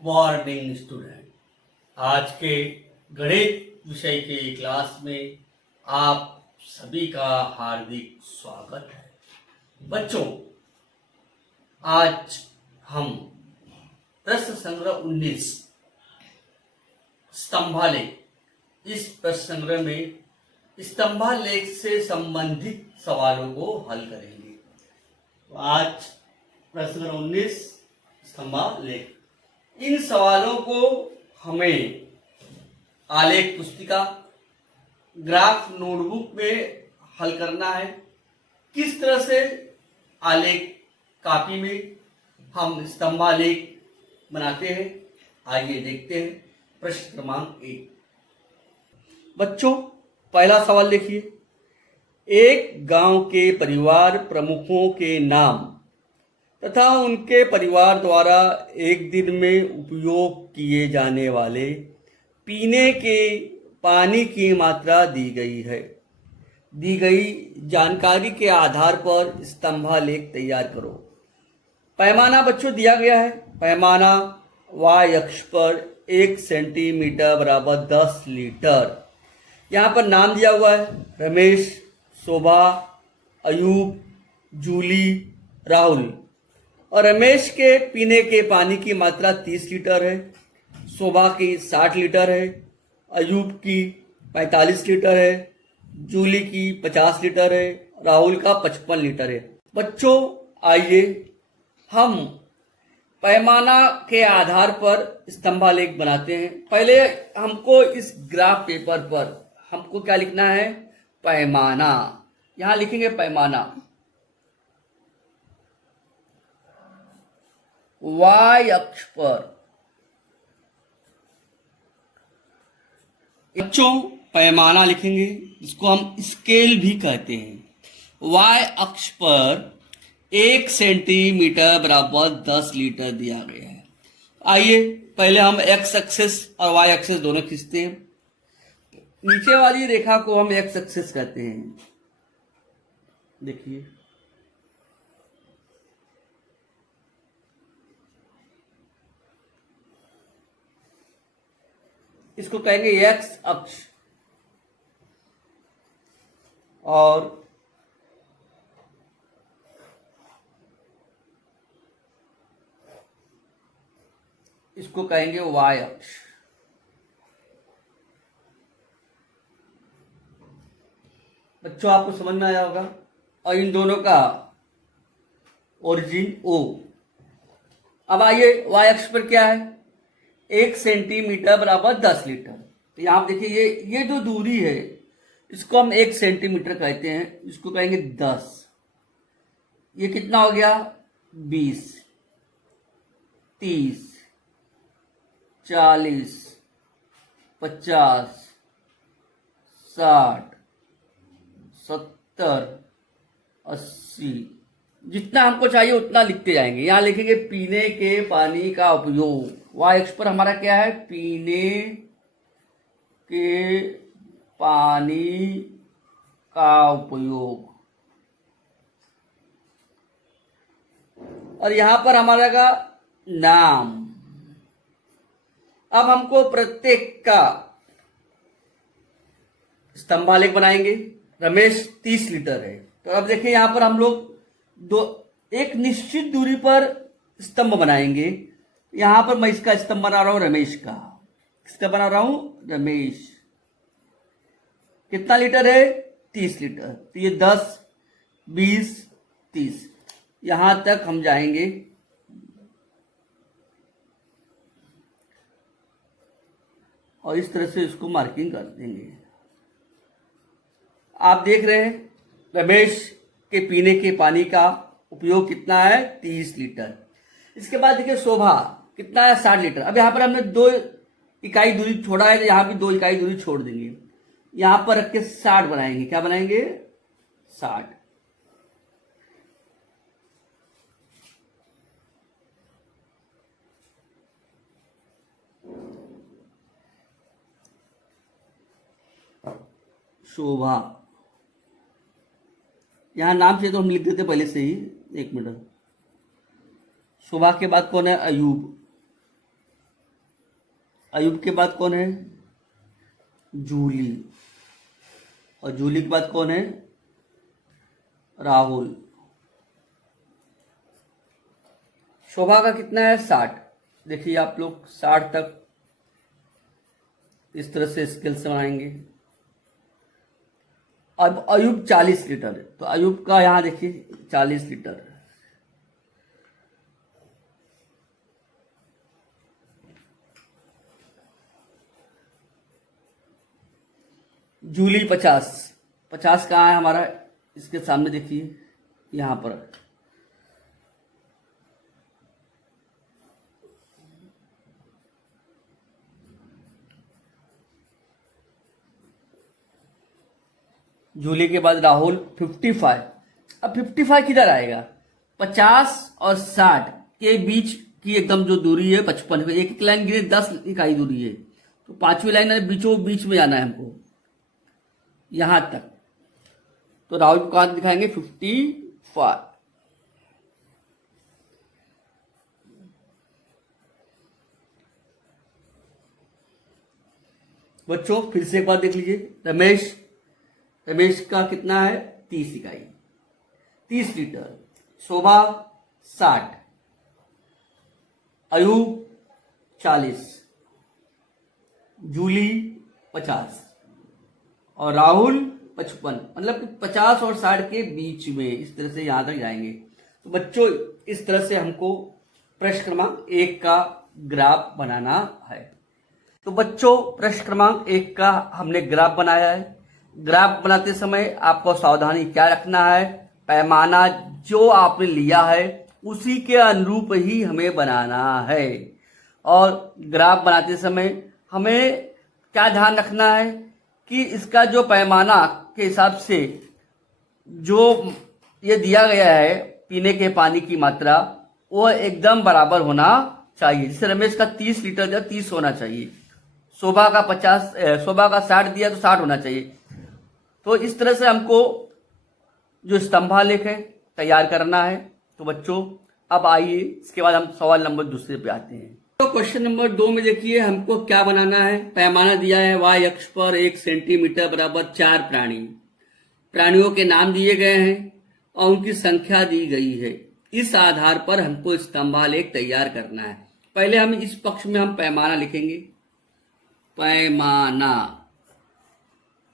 Morning student. आज के गणित विषय के क्लास में आप सभी का हार्दिक स्वागत है। बच्चों, आज हम प्रश्न संग्रह 19 स्तंभालेख, इस प्रश्न संग्रह में स्तंभालेख से संबंधित सवालों को हल करेंगे। तो आज प्रश्न 19 स्तंभालेख, इन सवालों को हमें आलेख पुस्तिका, ग्राफ नोटबुक में हल करना है। किस तरह से आलेख कॉपी में हम स्तंभालेख बनाते हैं, आइए देखते हैं। प्रश्न क्रमांक 1। बच्चों, पहला सवाल देखिए। एक गांव के परिवार प्रमुखों के नाम तथा उनके परिवार द्वारा एक दिन में उपयोग किए जाने वाले पीने के पानी की मात्रा दी गई है। दी गई जानकारी के आधार पर स्तंभालेख तैयार करो। पैमाना बच्चों दिया गया है। पैमाना y अक्ष पर 1 सेंटीमीटर बराबर 10 लीटर। यहाँ पर नाम दिया हुआ है रमेश, शोभा, अयूब, जूली, राहुल। और रमेश के पीने के पानी की मात्रा 30 लीटर है, शोभा की 60 लीटर है, अयूब की 45 लीटर है, जूली की 50 लीटर है, राहुल का 55 लीटर है। बच्चों, आइए हम पैमाना के आधार पर स्तंभालेख बनाते हैं। पहले हमको इस ग्राफ पेपर पर हमको क्या लिखना है? पैमाना। यहां लिखेंगे पैमाना। y अक्ष पर बच्चों पैमाना लिखेंगे, इसको हम स्केल भी कहते हैं। y अक्ष पर 1 सेंटीमीटर बराबर 10 लीटर दिया गया है। आइए पहले हम x एक्सिस और y एक्सिस दोनों खींचते हैं। नीचे वाली रेखा को हम x एक्सिस कहते हैं। देखिए, इसको कहेंगे x अक्ष और इसको कहेंगे y अक्ष। बच्चों, आपको समझ में आया होगा। और इन दोनों का ओरिजिन O। अब आइए y अक्ष पर क्या है? 1 सेंटीमीटर बराबर 10 लीटर। तो यहां देखिए, ये जो दूरी है इसको हम 1 सेंटीमीटर कहते हैं, इसको कहेंगे 10। ये कितना हो गया? 20, 30, 40, 50, 60, 70, 80। जितना हमको चाहिए उतना लिखते जाएंगे। यहां लिखेंगे पीने के पानी का उपयोग। y अक्ष पर हमारा क्या है? पीने के पानी का उपयोग। और यहां पर हमारा का नाम। अब हमको प्रत्येक का स्तंभालेख बनाएंगे। रमेश 30 लीटर है, तो अब देखिए यहां पर हम लोग एक निश्चित दूरी पर स्तंभ बनाएंगे। यहां पर मैं इसका स्तंभ बना रहा हूं, रमेश का। किसका बना रहा हूं? रमेश। कितना लीटर है? 30 लीटर। तो ये 10, 20, 30, यहां तक हम जाएंगे। और इस तरह से इसको मार्किंग कर देंगे। आप देख रहे हैं रमेश के पीने के पानी का उपयोग कितना है? 30 लीटर। इसके बाद देखिए शोभा कितना है? 60 लीटर। अब यहां पर हमने 2 इकाई दूरी छोड़ा है, यहां भी 2 इकाई दूरी छोड़ देंगे। यहां पर रख के 60 बनाएंगे। क्या बनाएंगे? 60। शोभा, यहां नाम से तो हम लिख देते पहले से ही। 1 मिनट। शोभा के बाद कौन है? अयूब। अयुब के बाद कौन है? जूली। और जूली के बाद कौन है? राहुल। शोभा का कितना है? 60। देखिए आप लोग 60 तक इस तरह से स्केल से बनाएंगे। अब अयुब 40 लीटर है, तो अयुब का यहां देखिए 40 लीटर। जूली 50। 50 कहाँ है हमारा? इसके सामने देखिए यहां पर। जूली के बाद राहुल 55। अब 55 किधर आएगा? 50 और 60 के बीच की एकदम जो दूरी है 55। एक एक लाइन गिरे 10 इकाई दूरी है, तो पांचवी लाइन बीचों बीच में जाना है हमको यहां तक। तो राहुल को कहां दिखाएंगे? 55। बच्चों फिर से एक बार देख लीजिए। रमेश का कितना है? 30 इकाई, 30 लीटर। शोभा 60, अयूब 40, जूली 50 और राहुल 55। मतलब कि 50 और 60 के बीच में इस तरह से यहां तक जाएंगे। तो बच्चों इस तरह से हमको प्रश्न क्रमांक 1 का ग्राफ बनाना है। तो बच्चों प्रश्न क्रमांक 1 का हमने ग्राफ बनाया है। ग्राफ बनाते समय आपको सावधानी क्या रखना है? पैमाना जो आपने लिया है उसी के अनुरूप ही हमें बनाना है। और ग्राफ बनाते समय हमें क्या ध्यान रखना है कि इसका जो पैमाना के हिसाब से जो ये दिया गया है पीने के पानी की मात्रा, वो एकदम बराबर होना चाहिए। जैसे रमेश का 30 लीटर दिया, 30 होना चाहिए। शोभा का 60 दिया तो 60 होना चाहिए। तो इस तरह से हमको जो स्तंभालेख है तैयार करना है। तो बच्चों अब आइए इसके बाद हम सवाल नंबर दूसरे पे आते हैं। तो क्वेश्चन नंबर 2 में देखिए हमको क्या बनाना है। पैमाना दिया है y अक्ष पर 1 सेंटीमीटर बराबर 4 प्राणियों के नाम दिए गए हैं और उनकी संख्या दी गई है। इस आधार पर हमको स्तंभालेख तैयार करना है। पहले हम इस पक्ष में हम पैमाना लिखेंगे। पैमाना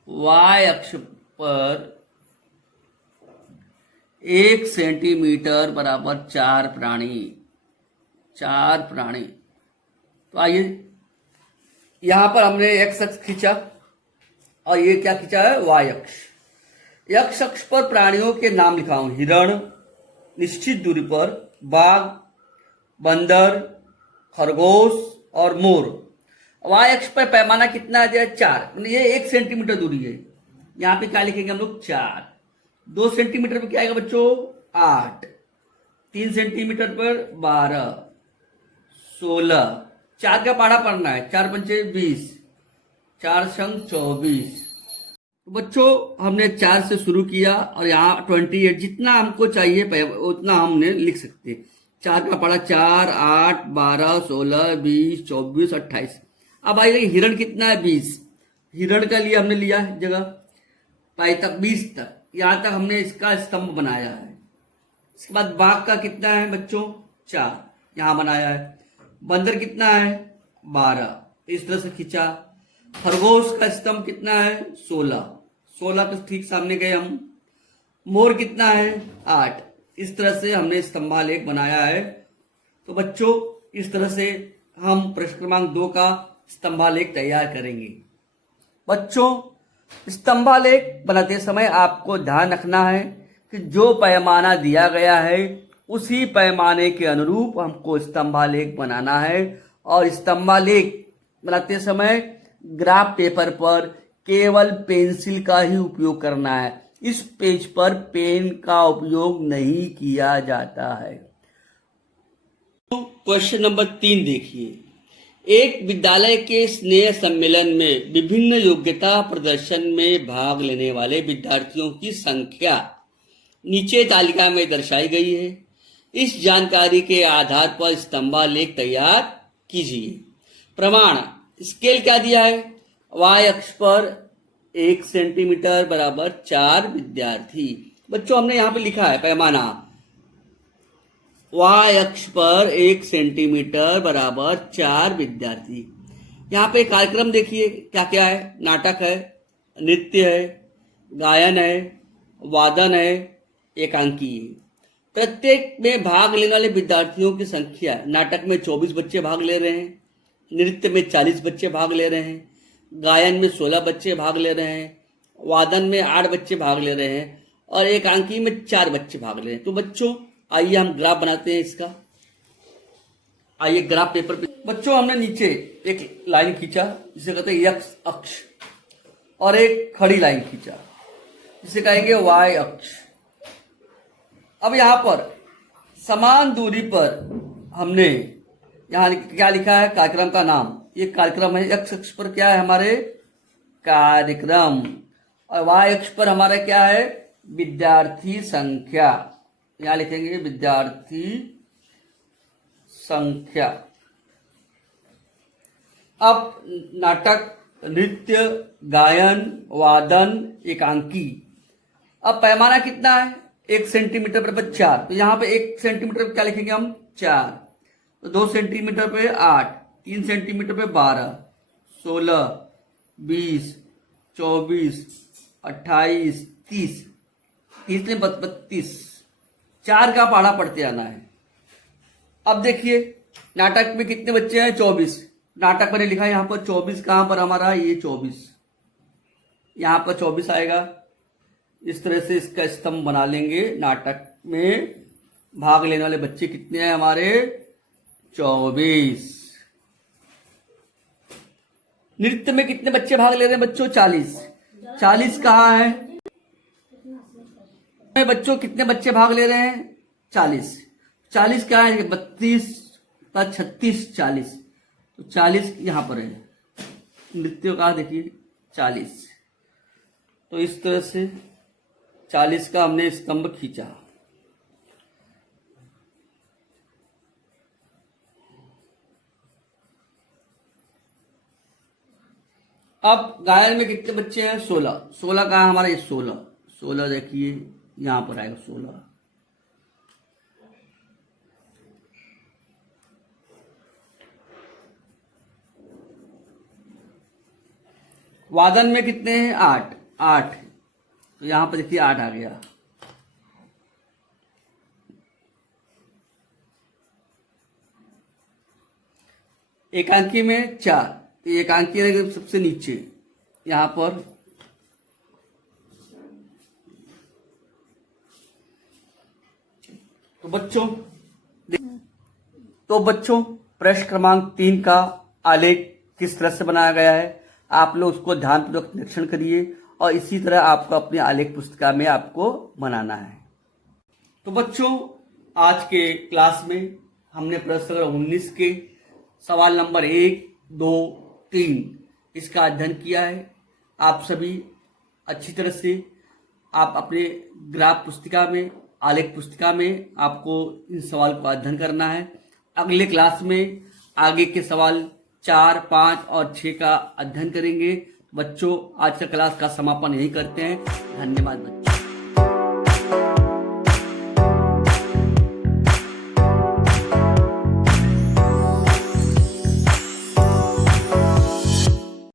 y अक्ष पर 1 सेंटीमीटर बराबर 4 प्राणी। तो आइए यहां पर हमने x अक्ष खींचा और ये क्या खींचा है? y अक्ष। x अक्ष पर प्राणियों के नाम लिखा हूं। हिरण निश्चित दूरी पर, बाघ, बंदर, खरगोश और मोर। y अक्ष पर पैमाना कितना है? 4। ये 1 सेंटीमीटर दूरी है। यहां पे क्या लिखेंगे हम लोग? 4। 2 सेंटीमीटर पर क्या आएगा बच्चों? 8। 3 सेंटीमीटर पर 12, 16। 4 का पहाड़ा पढ़ना है। 4 पंचे 20, 4 संग 24। तो बच्चों हमने 4 से शुरू किया और यहाँ 28 जितना हमको चाहिए उतना हमने लिख सकते हैं। 4 का पहाड़ा 4, 8, 12, 16, 20, 24, 28। अब आइए हिरण कितना है? 20। हिरण का लिए हमने लिया है जगह 20 तक। यहां तक हमने इसका स्तंभ बनाया है। इसके बाद बाघ का कितना है बच्चों? 4, यहां बनाया है। बंदर कितना है? 12, इस तरह से खींचा। खरगोश का स्तंभ कितना है? 16 के ठीक सामने गए हम। मोर कितना है? 8। इस तरह से हमने स्तंभालेख बनाया है। तो बच्चों इस तरह से हम प्रश्न क्रमांक 2 का स्तंभालेख तैयार करेंगे। बच्चों स्तंभालेख बनाते समय आपको ध्यान रखना है कि जो पैमाना दिया गया है उसी पैमाने के अनुरूप हमको स्तंभालेख बनाना है। और स्तंभालेख बनाते समय ग्राफ पेपर पर केवल पेंसिल का ही उपयोग करना है। इस पेज पर पेन का उपयोग नहीं किया जाता है। क्वेश्चन नंबर 3 देखिए। एक विद्यालय के स्नेह सम्मेलन में विभिन्न योग्यता प्रदर्शन में भाग लेने वाले विद्यार्थियों की संख्या नीचे तालिका में दर्शाई गई है। इस जानकारी के आधार पर स्तंभालेख तैयार कीजिए। प्रमाण स्केल क्या दिया है, वाई अक्ष पर 1 सेंटीमीटर बराबर 4 विद्यार्थी। बच्चों हमने यहां पे लिखा है पैमाना, वाई अक्ष पर 1 सेंटीमीटर बराबर 4 विद्यार्थी। यहाँ पे कार्यक्रम देखिए क्या क्या है, नाटक है, नृत्य है, गायन है, वादन है, एकांकी है। प्रत्येक में भाग लेने वाले विद्यार्थियों की संख्या, नाटक में 24 बच्चे भाग ले रहे हैं, नृत्य में 40 बच्चे भाग ले रहे हैं, गायन में 16 बच्चे भाग ले रहे हैं, वादन में 8 बच्चे भाग ले रहे हैं और एकांकी में 4 बच्चे भाग ले रहे हैं। तो बच्चों आइए हम ग्राफ बनाते हैं इसका। आइए ग्राफ पेपर पे। बच्चों हमने नीचे एक लाइन खींचा जिसे कहते हैं एक्स अक्ष और एक खड़ी लाइन खींचा जिसे कहेंगे वाई अक्ष। अब यहां पर समान दूरी पर हमने यहां क्या लिखा है, कार्यक्रम का नाम। ये कार्यक्रम है, एक्स अक्ष पर क्या है हमारे कार्यक्रम और वाई अक्ष पर हमारा क्या है विद्यार्थी संख्या। यहां लिखेंगे विद्यार्थी संख्या। अब नाटक, नृत्य, गायन, वादन, एकांकी। अब पैमाना कितना है, 1 सेंटीमीटर पर 4। तो यहां पे 1 सेंटीमीटर पर क्या लिखेंगे हम 4, तो 2 सेंटीमीटर पे 8, 3 सेंटीमीटर पे 12, 16, 20, 24, 28, 30, 30 में 32, 4 का पहाड़ा पढ़ते आना है। अब देखिए नाटक में कितने बच्चे हैं 24। नाटक मैंने लिखा है यहां पर 24, कहां पर हमारा ये 24, यहां पर 24 आएगा। इस तरह से इसका स्तंभ बना लेंगे। नाटक में भाग लेने वाले बच्चे कितने हैं हमारे 24। नृत्य में कितने बच्चे भाग ले रहे हैं बच्चों 40। 40 कहां है, बच्चों कितने बच्चे भाग ले रहे हैं 40। 40 क्या है 32 + 36 40, तो 40 यहां पर है। नृत्य का देखिए 40। तो इस तरह से 40 का हमने स्तंभ खींचा। अब गायन में कितने बच्चे हैं 16। 16 का हमारा ये 16 देखिए यहां पर आएगा 16। वादन में कितने हैं 8, तो यहां पर देखिए 8 आ गया। एकांकी में 4, तो एकांकी रहेगा सबसे नीचे यहां पर। तो बच्चों प्रश्न क्रमांक 3 का आलेख किस तरह से बनाया गया है आप लोग उसको ध्यानपूर्वक निरीक्षण करिए और इसी तरह आपको अपनी आलेख पुस्तिका में आपको बनाना है। तो बच्चों आज के क्लास में हमने प्रश्न 19 के सवाल नंबर 1, 2, 3 इसका अध्ययन किया है। आप सभी अच्छी तरह से आप अपने ग्राफ पुस्तिका में, आलेख पुस्तिका में आपको इन सवाल को अध्ययन करना है। अगले क्लास में आगे के सवाल 4, 5 और 6 का अध्ययन करेंगे। बच्चों आज का क्लास का समापन यही करते हैं। धन्यवाद बच्चों।